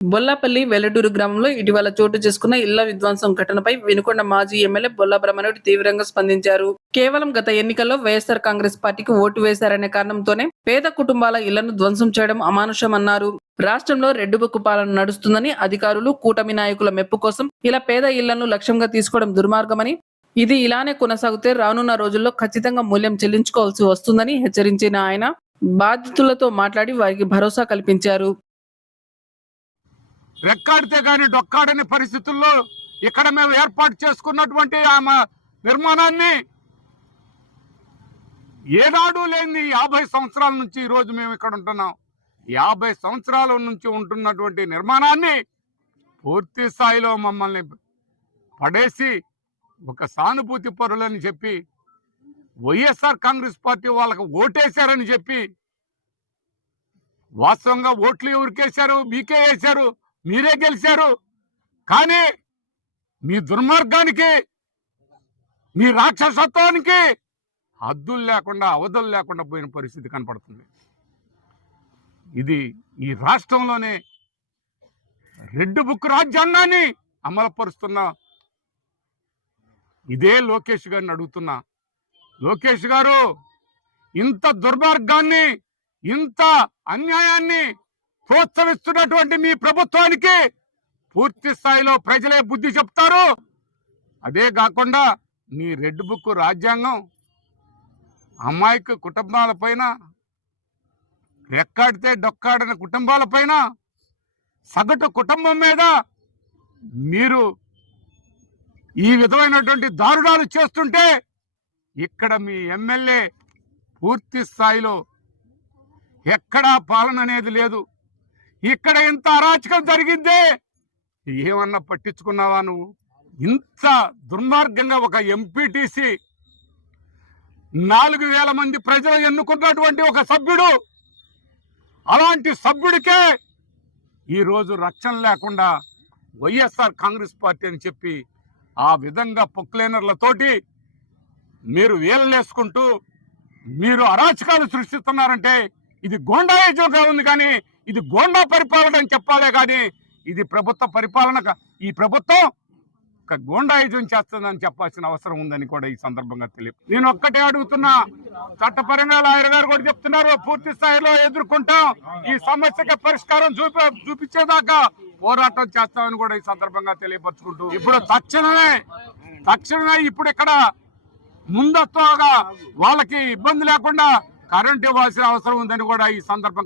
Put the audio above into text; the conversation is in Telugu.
బొల్లాపల్లి వెల్లడూరు గ్రామంలో ఇటీవల చోటు చేసుకున్న ఇళ్ళ విధ్వంసం ఘటనపై వినుకొండ మాజీ ఎమ్మెల్యే బొల్లా బ్రహ్మరెడ్డి తీవ్రంగా స్పందించారు. కేవలం గత ఎన్నికల్లో వైఎస్ఆర్ కాంగ్రెస్ పార్టీకి ఓటు వేశారనే కారణంతోనే పేద కుటుంబాల ఇళ్ళను ధ్వంసం చేయడం అమానుషమన్నారు. రాష్ట్రంలో రెడ్డు బుక్కు పాలన నడుస్తుందని అధికారులు కూటమి నాయకుల మెప్పు కోసం ఇలా పేద ఇళ్ళను లక్ష్యంగా తీసుకోవడం దుర్మార్గమని ఇది ఇలానే కొనసాగితే రానున్న రోజుల్లో ఖచ్చితంగా మూల్యం చెల్లించుకోవాల్సి వస్తుందని హెచ్చరించిన ఆయన బాధితులతో మాట్లాడి వారికి భరోసా కల్పించారు. రెక్కాడితే గాని డొక్కాడని పరిస్థితుల్లో ఇక్కడ మేము ఏర్పాటు చేసుకున్నటువంటి ఆమె నిర్మాణాన్ని ఏనాడు లేని యాభై సంవత్సరాల నుంచి ఈరోజు మేము ఇక్కడ ఉంటున్నాం. యాభై సంవత్సరాల నుంచి ఉంటున్నటువంటి నిర్మాణాన్ని పూర్తి స్థాయిలో మమ్మల్ని పడేసి ఒక సానుభూతి పరులని చెప్పి వైఎస్ఆర్ కాంగ్రెస్ పార్టీ వాళ్ళకి ఓటేశారని చెప్పి వాస్తవంగా ఓట్లు ఎవరికేశారు మీకే వేశారు? మీరే గెలిచారు. కానీ మీ దుర్మార్గానికి మీ రాక్షసత్వానికి హద్దులు లేకుండా అవధులు లేకుండా పోయిన పరిస్థితి కనపడుతుంది. ఇది ఈ రాష్ట్రంలోనే రెడ్ బుక్ రాజ్యాంగాన్ని అమలుపరుస్తున్న ఇదే లోకేష్ గారిని అడుగుతున్నా లోకేష్ గారు ఇంత దుర్మార్గాన్ని ఇంత అన్యాయాన్ని ప్రోత్సహిస్తున్నటువంటి మీ ప్రభుత్వానికి పూర్తి స్థాయిలో ప్రజలే బుద్ధి చెప్తారు. అదే కాకుండా మీ రెడ్ బుక్ రాజ్యాంగం అమాయక కుటుంబాలపైన రెక్కాడితే డొక్కాడిన కుటుంబాలపైన సగటు కుటుంబం మీద మీరు ఈ విధమైనటువంటి దారుణాలు చేస్తుంటే ఇక్కడ మీ ఎమ్మెల్యే పూర్తి స్థాయిలో ఎక్కడా పాలన అనేది లేదు. ఇక్కడ ఇంత అరాచకం జరిగిందే? ఏమన్నా పట్టించుకున్నావా నువ్వు? ఇంత దుర్మార్గంగా ఒక ఎంపీటీసీ నాలుగు వేల మంది ప్రజలు ఎన్నుకున్నటువంటి ఒక సభ్యుడు అలాంటి సభ్యుడికే ఈరోజు రక్షణ లేకుండా వైఎస్ఆర్ కాంగ్రెస్ పార్టీ అని చెప్పి ఆ విధంగా పొక్లేనర్లతోటి మీరు వేలలేసుకుంటూ మీరు అరాచకాలు సృష్టిస్తున్నారంటే ఇది గోండాయుజంగా ఉంది కానీ ఇది గోండా పరిపాలన అని చెప్పాలే కానీ ఇది ప్రభుత్వ పరిపాలన ఈ ప్రభుత్వం ఒక గోండాయుజం చేస్తుందని చెప్పాల్సిన అవసరం ఉందని కూడా ఈ సందర్భంగా తెలియదు. నేను ఒక్కటే అడుగుతున్నా చట్టపరంగా లాయర్ గారు కూడా చెప్తున్నారు పూర్తి స్థాయిలో ఎదుర్కొంటాం. ఈ సమస్యకి పరిష్కారం చూపి చూపించేదాకా పోరాటం చేస్తామని కూడా ఈ సందర్భంగా తెలియపరచుకుంటూ ఇప్పుడు తక్షణమే తక్షణమే ఇప్పుడు ఇక్కడ ముందస్తుగా వాళ్ళకి ఇబ్బంది లేకుండా కరెంట్ ఇవ్వాల్సిన అవసరం ఉందని కూడా ఈ సందర్భంగా